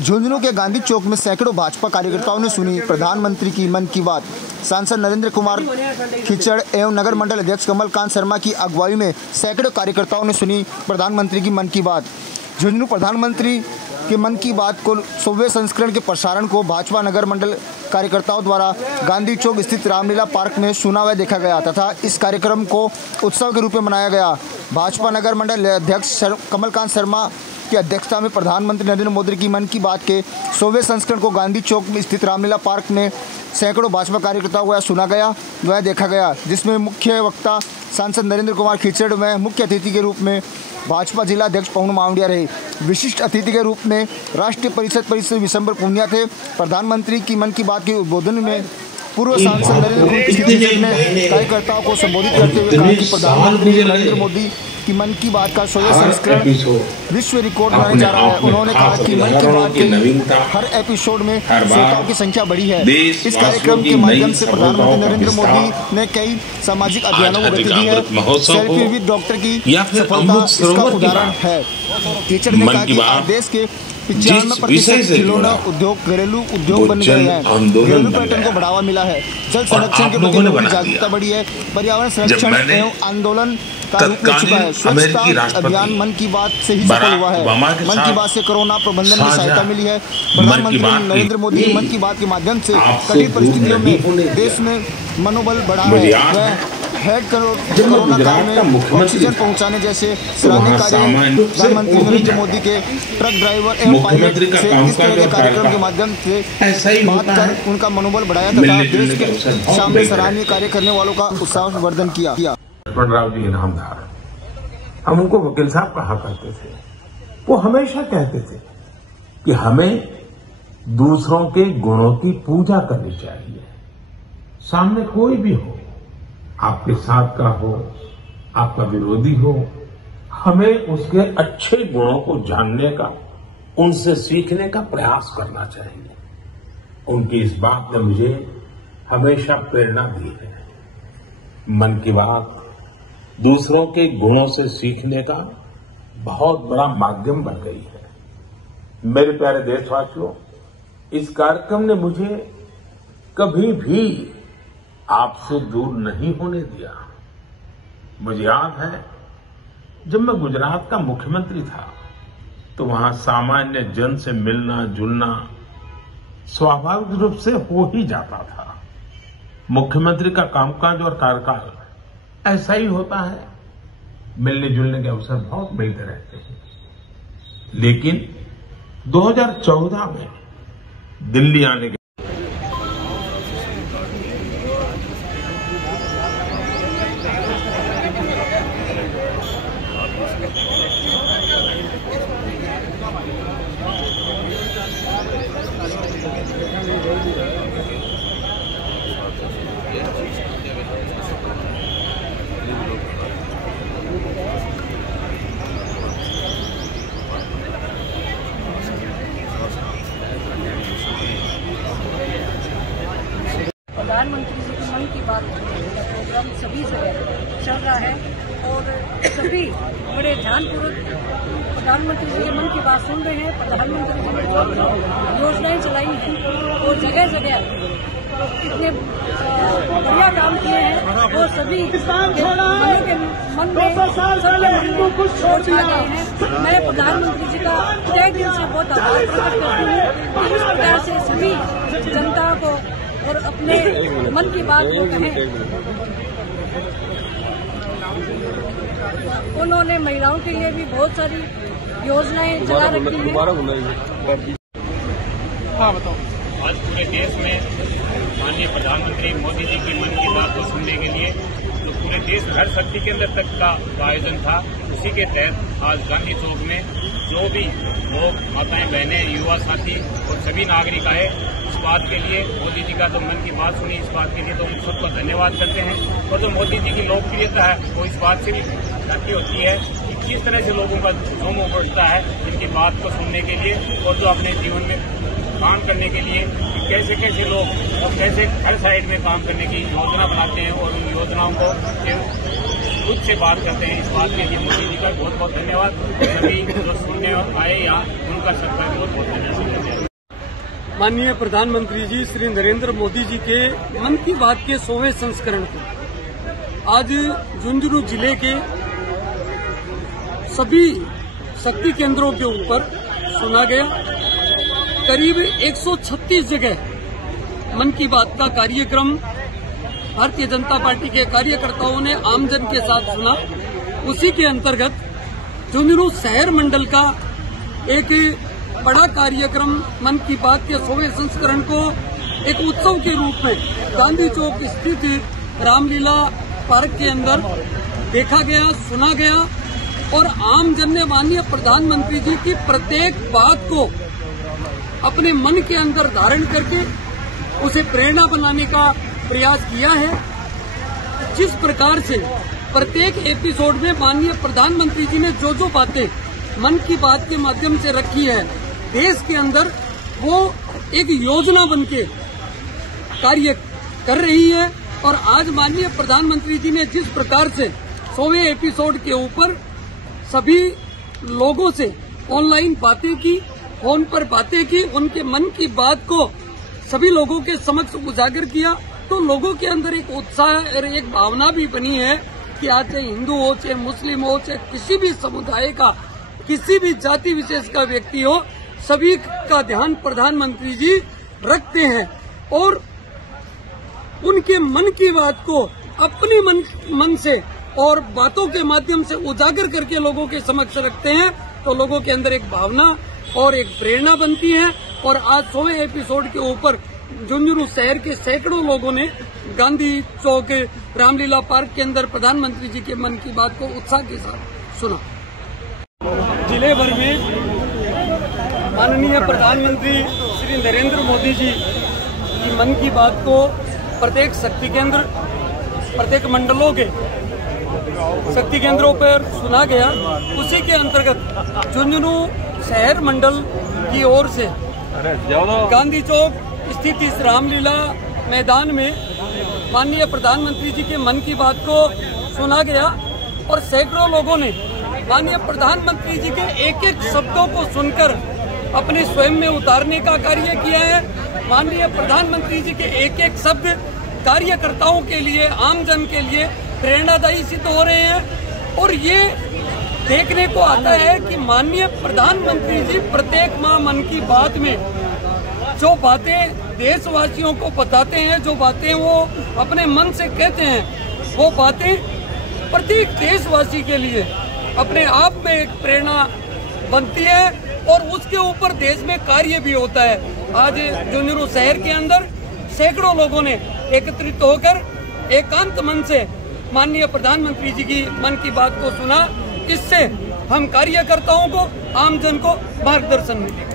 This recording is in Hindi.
झुंझुनू के गांधी चौक में सैकड़ों भाजपा कार्यकर्ताओं ने सुनी प्रधानमंत्री की मन की बात। सांसद नरेंद्र कुमार खिचड़ एवं नगर मंडल अध्यक्ष कमलकांत शर्मा की अगुवाई में सैकड़ों कार्यकर्ताओं ने सुनी प्रधानमंत्री की मन की बात। झुंझुनू प्रधानमंत्री के मन की बात को 100वें संस्करण के प्रसारण को भाजपा नगर मंडल कार्यकर्ताओं द्वारा गांधी चौक स्थित रामलीला पार्क में सुना व देखा गया तथा इस कार्यक्रम को उत्सव के रूप में मनाया गया। भाजपा नगर मंडल अध्यक्ष कमलकांत शर्मा की अध्यक्षता में प्रधानमंत्री नरेंद्र मोदी की मन की बात के 100वें संस्करण को गांधी चौक में स्थित रामलीला पार्क में सैकड़ों भाजपा कार्यकर्ताओं को सुना गया व देखा गया, जिसमें मुख्य वक्ता सांसद नरेंद्र कुमार खिचड़ व मुख्य अतिथि के रूप में भाजपा जिला अध्यक्ष पवन मावड़िया रहे। विशिष्ट अतिथि के रूप में राष्ट्रीय परिषद विशंबर पुनिया थे। प्रधानमंत्री की मन की बात के उद्बोधन में पूर्व सांसद नरेंद्र ने कार्यकर्ताओं को संबोधित करते हुए कहा कि प्रधानमंत्री नरेंद्र मोदी की मन की बात का 100वां संस्करण विश्व रिकॉर्ड बनाने जा रहा है। उन्होंने कहा कि मन की बात के हर एपिसोड में श्रोताओं की संख्या बढ़ी है। इस कार्यक्रम के माध्यम से प्रधानमंत्री नरेंद्र मोदी ने कई सामाजिक अभियानों को गति दी है। सेल्फी विद डॉक्टर की सफलता इसका उदाहरण है। टीचर ने कहा कि देश के 95% खिलौना उद्योग घरेलू उद्योग बन गए हैं। घरेलू पर्यटन को बढ़ावा मिला है। जल संरक्षण के प्रति लोगों की जागरूकता बढ़ी है। पर्यावरण संरक्षण एवं आंदोलन का रूप ले चुका है। स्वच्छता अभियान मन की बात से ही सफल हुआ है। मन की बात से कोरोना प्रबंधन में सहायता मिली है। प्रधानमंत्री नरेंद्र मोदी की मन की बात के माध्यम से कठिन परिस्थितियों में देश में मनोबल बढ़ा है। हेड कोरोना काल में ऑक्सीजन पहुंचाने जैसे सराहनीय कार्य प्रधानमंत्री नरेंद्र मोदी के ट्रक ड्राइवर एवं पायलट से इस तरह के कार्यक्रम के माध्यम से बात कर उनका मनोबल बढ़ाया तथा देश के सामने सराहनीय कार्य करने वालों का उत्साहवर्धन किया। लक्ष्मणराव जी इनामदार, हम उनको वकील साहब कहा करते थे। वो हमेशा कहते थे कि हमें दूसरों के गुणों की पूजा करनी चाहिए। सामने कोई भी हो, आपके साथ का हो, आपका विरोधी हो, हमें उसके अच्छे गुणों को जानने का, उनसे सीखने का प्रयास करना चाहिए। उनकी इस बात ने मुझे हमेशा प्रेरणा दी है। मन की बात दूसरों के गुणों से सीखने का बहुत बड़ा माध्यम बन गई है। मेरे प्यारे देशवासियों, इस कार्यक्रम ने मुझे कभी भी आपसे दूर नहीं होने दिया। मुझे याद है जब मैं गुजरात का मुख्यमंत्री था तो वहां सामान्य जन से मिलना जुलना स्वाभाविक रूप से हो ही जाता था। मुख्यमंत्री का कामकाज और कार्यकाल ऐसा ही होता है, मिलने जुलने के अवसर बहुत मिलते रहते हैं। लेकिन 2014 में दिल्ली आने के प्रधानमंत्री जी की मन की बात का प्रोग्राम सभी जगह चल रहा है और सभी बड़े ध्यानपूर्वक प्रधानमंत्री जी की मन की बात सुन रहे हैं। प्रधानमंत्री जी ने जो योजनाएं चलाई हैं और जगह जगह इतने बढ़िया काम किए हैं वो सभी के मन में आ गए हैं। मैं प्रधानमंत्री जी का तहे दिल से बहुत आभार प्रकट करती हूँ। इस प्रकार से सभी जनता को और अपने मन की बात को कहें। उन्होंने महिलाओं के लिए भी बहुत सारी योजनाएं चला रखी हैं। हाँ बताओ। आज पूरे देश में माननीय प्रधानमंत्री मोदी जी की मन की बात को सुनने के लिए तो पूरे देश में हर शक्ति केंद्र तक का आयोजन था। उसी के तहत आज गांधी चौक में जो भी लोग, माताएं, बहनें, युवा साथी और सभी नागरिक आए इस बात के लिए, मोदी जी का जो मन की बात सुनी इस बात के लिए तो हम सबका धन्यवाद करते हैं। और जो मोदी जी की लोकप्रियता है वो इस बात से भी झांकी होती है कि किस तरह से लोगों का जोम बढ़ता है इनकी बात को सुनने के लिए और जो अपने जीवन में काम करने के लिए कि कैसे कैसे लोग और कैसे हर साइड में काम करने की योजना बनाते हैं और उन योजनाओं को खुद से बात करते हैं। इस बात के लिए मोदी जी का बहुत बहुत धन्यवाद। सभी जो सुनने आए यहाँ उनका सबका बहुत बहुत धन्यवाद। माननीय प्रधानमंत्री जी श्री नरेंद्र मोदी जी के मन की बात के 100वें संस्करण को आज झुंझुनू जिले के सभी शक्ति केंद्रों के ऊपर सुना गया। करीब 136 जगह मन की बात का कार्यक्रम भारतीय जनता पार्टी के कार्यकर्ताओं ने आमजन के साथ सुना। उसी के अंतर्गत झुंझुनू शहर मंडल का एक बड़ा कार्यक्रम मन की बात के 100वें संस्करण को एक उत्सव के रूप में गांधी चौक स्थित रामलीला पार्क के अंदर देखा गया, सुना गया और आमजन ने माननीय प्रधानमंत्री जी की प्रत्येक बात को अपने मन के अंदर धारण करके उसे प्रेरणा बनाने का प्रयास किया है। जिस प्रकार से प्रत्येक एपिसोड में माननीय प्रधानमंत्री जी ने जो बातें मन की बात के माध्यम से रखी है देश के अंदर, वो एक योजना बनके कार्य कर रही है। और आज माननीय प्रधानमंत्री जी ने जिस प्रकार से 100वें एपिसोड के ऊपर सभी लोगों से ऑनलाइन बातें की, फोन पर बातें की, उनके मन की बात को सभी लोगों के समक्ष उजागर किया, तो लोगों के अंदर एक उत्साह और एक भावना भी बनी है कि आज चाहे हिंदू हो, चाहे मुस्लिम हो, चाहे किसी भी समुदाय का, किसी भी जाति विशेष का व्यक्ति हो, सभी का ध्यान प्रधानमंत्री जी रखते हैं और उनके मन की बात को अपने मन से और बातों के माध्यम से उजागर करके लोगों के समक्ष रखते हैं। तो लोगों के अंदर एक भावना और एक प्रेरणा बनती है। और आज 100वें एपिसोड के ऊपर झुंझुनू शहर के सैकड़ों लोगों ने गांधी चौक रामलीला पार्क के अंदर प्रधानमंत्री जी के मन की बात को उत्साह के साथ सुना। जिले भर में माननीय प्रधानमंत्री श्री नरेंद्र मोदी जी की मन की बात को प्रत्येक शक्ति केंद्र, प्रत्येक मंडलों के शक्ति केंद्रों पर सुना गया। उसी के अंतर्गत झुंझुनू शहर मंडल की ओर से गांधी चौक स्थित इस रामलीला मैदान में माननीय प्रधानमंत्री जी के मन की बात को सुना गया और सैकड़ों लोगों ने माननीय प्रधानमंत्री जी के एक एक शब्दों को सुनकर अपने स्वयं में उतारने का कार्य किया है। माननीय प्रधानमंत्री जी के एक एक शब्द कार्यकर्ताओं के लिए, आमजन के लिए प्रेरणादायी सिद्ध हो रहे हैं। और ये देखने को आता है कि माननीय प्रधानमंत्री जी प्रत्येक माह मन की बात में जो बातें देशवासियों को बताते हैं, जो बातें वो अपने मन से कहते हैं, वो बातें प्रत्येक देशवासी के लिए अपने आप में एक प्रेरणा बनती है और उसके ऊपर देश में कार्य भी होता है। आज झुंझुनू शहर के अंदर सैकड़ों लोगों ने एकत्रित होकर एकांत मन से माननीय प्रधानमंत्री जी की मन की बात को सुना। इससे हम कार्यकर्ताओं को, आमजन को मार्गदर्शन मिलेगा।